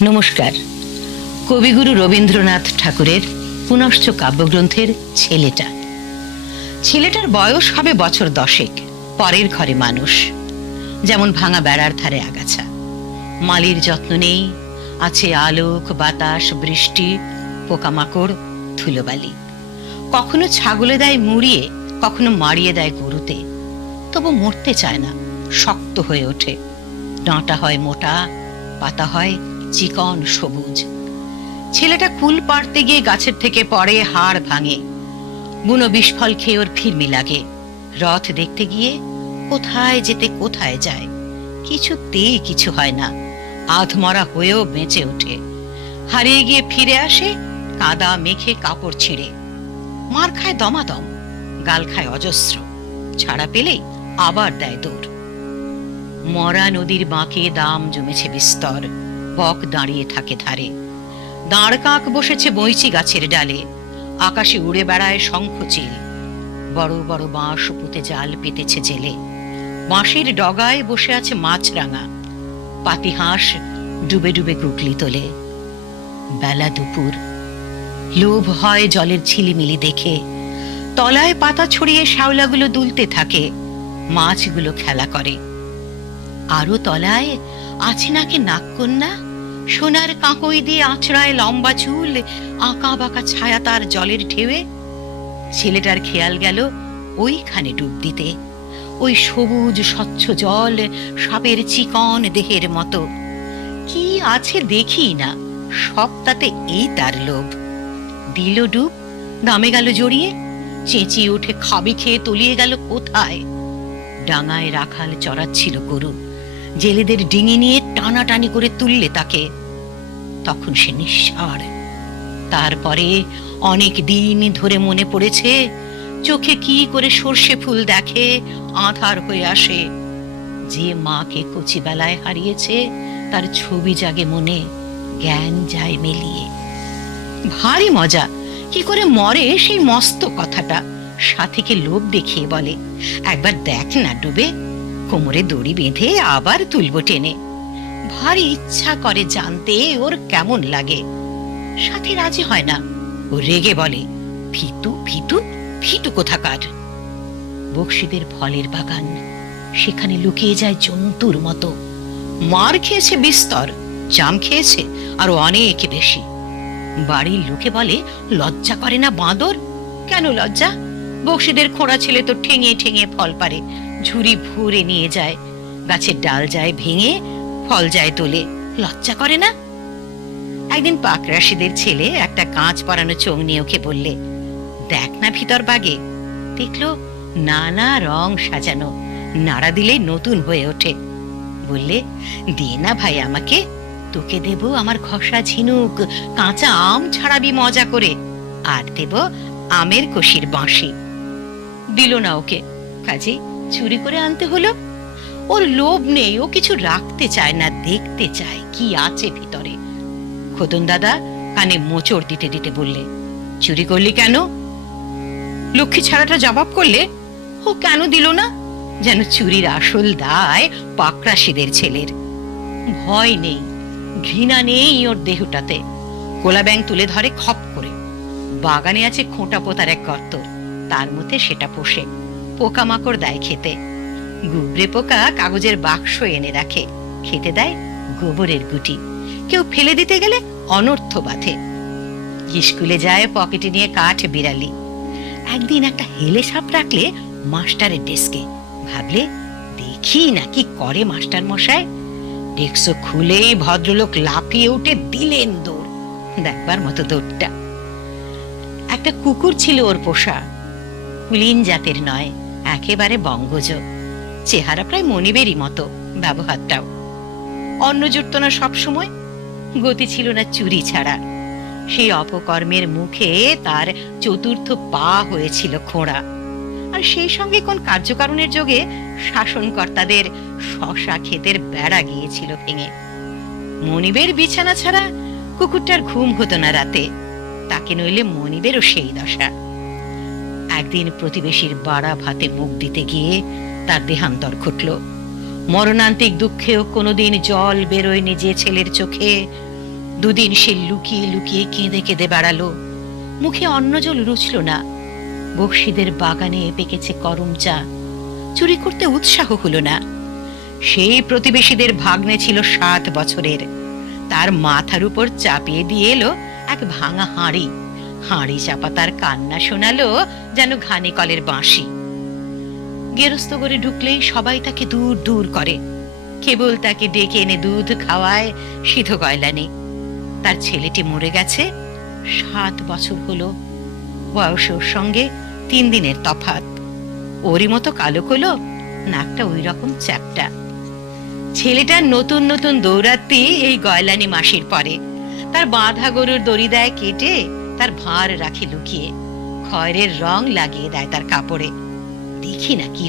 নমস্কার। কবিগুরু রবীন্দ্রনাথ ঠাকুরের পুনশ্চ কাব্যগ্রন্থের ছেলেটার বয়স হবে বছর 10। পরের ঘরে মানুষ, যেমন ভাঙা বেড়ার ধারে আগাছা। মালির যত্ন নেই, আছে আলোক, বাতাস, বৃষ্টি, পোকামাকড়, ধুলোবালি। কখনো ছাগলে দেয় মুড়িয়ে, কখনো মারিয়ে দেয় গরুতে। তবু মরতে চায় না, শক্ত হয়ে ওঠে। ডাঁটা হয় মোটা, পাতা হয় চিকন সবুজ। ছেলেটা কুল পাড়তে গিয়ে গাছের থেকে পড়ে, হাড় ভাঙে। বুনো বিষফল খেয়ে ওর ফিরমি লাগে। রথ দেখতে গিয়ে কোথায় যেতে কোথায় যায়, কিছুতেই কিছু হয় না। আধমরা হয়েও বেঁচে ওঠে। হারিয়ে গিয়ে ফিরে আসে কাদা মেখে, কাপড় ছিঁড়ে। মার খায় দমাদম, গাল খায় অজস্র। ছাড়া পেলেই আবার দেয় দৌড়। মরা নদীর বাঁকে দাম জমেছে বিস্তর। বক দাঁড়িয়ে থাকে ধারে। দাঁড় কাক বসেছে বইচি গাছের ডালে। আকাশে উড়ে বেড়ায় শঙ্খচিল। বড় বড় বাঁশ পুঁতে জাল পেতেছে জেলে। বাঁশের ডগায় বসে আছে মাছরাঙা। পাতিহাঁস ডুবে ডুবে গুগলি তোলে। বেলা দুপুর, লোভ হয় জলের ঝিলিমিলি দেখে। তলায় পাতা ছড়িয়ে শ্যাওলাগুলো দুলতে থাকে। মাছগুলো খেলা করে। আরো তলায় আছে নাকি নাগকন্যা, সোনার কাঁকই দিয়ে আঁচড়ায় লম্বা চুল, আঁকা বাঁকা ছায়া তার জলের ঢেউয়ে। ছেলেটার খেয়াল গেল ওইখানে ডুব দিতে। ওই সবুজ স্বচ্ছ জল সাপের চিকন দেহের মতো। কি আছে দেখি না, সব তাতে এই তার লোভ। দিল ডুব, দামে গেল জড়িয়ে। চেঁচিয়ে উঠে খাবি খেয়ে তলিয়ে গেল কোথায়। ডাঙায় রাখাল চড়াচ্ছিল গরু। জেলেদের ডিঙি নিয়ে টানাটানি করে তুললে তাকে। তখন সে নিঃসাড়। তারপরে অনেক দিন ধরে মনে পড়েছে, চোখে কি করে সর্ষে ফুল দেখে, আঁধার হয়ে আসে। যে মাকে কচিবেলায় হারিয়েছে, তার ছবি জাগে মনে, জ্ঞান যায় মিলিয়ে। ভারী মজা। কি করে মরে সেই মস্ত কথাটা সাথীকে লোভ দেখিয়ে বলে, একবার দেখ না ডুবে, কোমরে দড়ি বেঁধে আবার তুলব টেনে। ভারী ইচ্ছা করে জানতে ওর কেমন লাগে। সাথী রাজি হয় না। ও রেগে বলে, ফিতু ফিতু ফিতু কোথাকার। বকশিদের ফলের বাগান, সেখানে লুকিয়ে যায় জন্তুর মতো। মার খেয়েছে বিস্তর, জাম খেয়েছে আরো অনেক বেশি। বাড়ির লোকে বলে, লজ্জা করে না বাঁদর? কেন লজ্জা? বকশিদের খোঁড়া ছেলে তো ঠেঙে ঠেঙে ফল পারে, ঝুড়ি ভরে নিয়ে যায়। গাছের ডাল যায় ভেঙে, ফল যায় তোলে। লজ্জা করে না? একদিন পাকরাশিদের ছেলে একটা কাঁচ পরানো চোঙ নিয়ে ওকে বললে, দেখ না ভিতর বাগে। দেখলো নানা রং সাজানো, নাড়া দিলে নতুন হয়ে ওঠে। বললে, দে না ভাই আমাকে, তোকে দেব আমার ঘষা ঝিনুক, কাঁচা আম ছাড়াবি মজা করে, আর দেব আমের কষির বাঁশি। দিল না ওকে, কাজে চুরি করে আনতে হলো। ওর লোভ নেই, ও কিছু রাখতে চায় না, দেখতে চায় কি আছে ভিতরে। খোদন দাদা কানে মোচড় দিতে দিতে বললে, চুরি করলি কেন? লক্ষ্মী ছাড়াটা জবাব করলে, ও কেন দিল না, যেন চুরির আসল দায় পাকরাশিদের ছেলের। ভয় নেই, ঘৃণা নেই ওর দেহটাতে। কোলা ব্যাং তুলে ধরে খপ করে। বাগানে আছে খোঁটা পোতার এক গর্ত, তার মধ্যে সেটা পোষে। পোকামাকড় দেয় খেতে। গুবরে পোকা কাগজের বাক্স এনে রাখে, খেতে দেয় গোবরের গুটি। কেউ ফেলে দিতে গেলে অনর্থ বাঁধে। স্কুলে যায় পকেটে নিয়ে কাঠ বিড়ালি। একদিন একটা হেলে সাপ রাখলে মাস্টারের ডেস্কে। ভাবলে, দেখি না কি করে মাস্টার মশাই। ডেস্ক খুলে ভদ্রলোক লাফিয়ে উঠে দিলেন দৌড়। দেখবার মতো দৌড়টা। একটা কুকুর ছিল ওর পোষা, কুলিন জাতের নয়, একেবারে বঙ্গজ। চেহারা প্রায় মনিবেরই মতো, ব্যবহারটাও। অন্ন জুটত না সবসময়, গতি ছিল না চুরি ছাড়া। সেই অপকর্মের মুখে তার চতুর্থ পা হয়েছিল খোঁড়া। আর সেই সঙ্গে কোন কার্যকারণের যোগে শাসনকর্তাদের শশা ক্ষেতের বেড়া গিয়েছিল ভেঙে। মনিবের বিছানা ছাড়া কুকুরটার ঘুম হতো না রাতে। তাকে নইলে মনিবেরও সেই দশা। একদিন প্রতিবেশীর বাড়া ভাতে মুখ দিতে গিয়ে তার দেহান্তর ঘটল। মরণান্তিক দুঃখেও কোনোদিন জল বেরোয়নি যে ছেলের চোখে, দুদিন সে লুকিয়ে লুকিয়ে কেঁদে কেঁদে বেড়ালো, মুখে অন্ন জল রুচল না। বকশিদের বাগানে পেকেছে করম চা, চুরি করতে উৎসাহ হলো না। সেই প্রতিবেশীদের ভাগ্নে ছিল 7 বছরের, তার মাথার উপর চাপিয়ে দিয়ে এলো এক ভাঙা হাঁড়ি। হাঁড়ি চাপা তার কান্না শোনালো যেন ঘানি কলের বাঁশি। গেরস্ত করে ঢুকলেই সবাই তাকে দূর দূর করে, কেবল তাকে ডেকে এনে দুধ খাওয়ায় সিধো গয়লানি। তার ছেলেটি মরে গেছে, 7 বছর হলো। বয়স ওর সঙ্গে 3 দিনের তফাৎ। ওরই মতো কালো কলো, নাকটা ওই রকম চ্যাপটা। ছেলেটার নতুন নতুন দৌরাত্মি এই গয়লানি মাসির পরে। তার বাঁধা গরুর দড়ি দেয় কেটে, তার ভাঁড় রাখে লুকিয়ে, খয়েরের রং লাগিয়ে দেয় তার কাপড়ে। দেখি না কি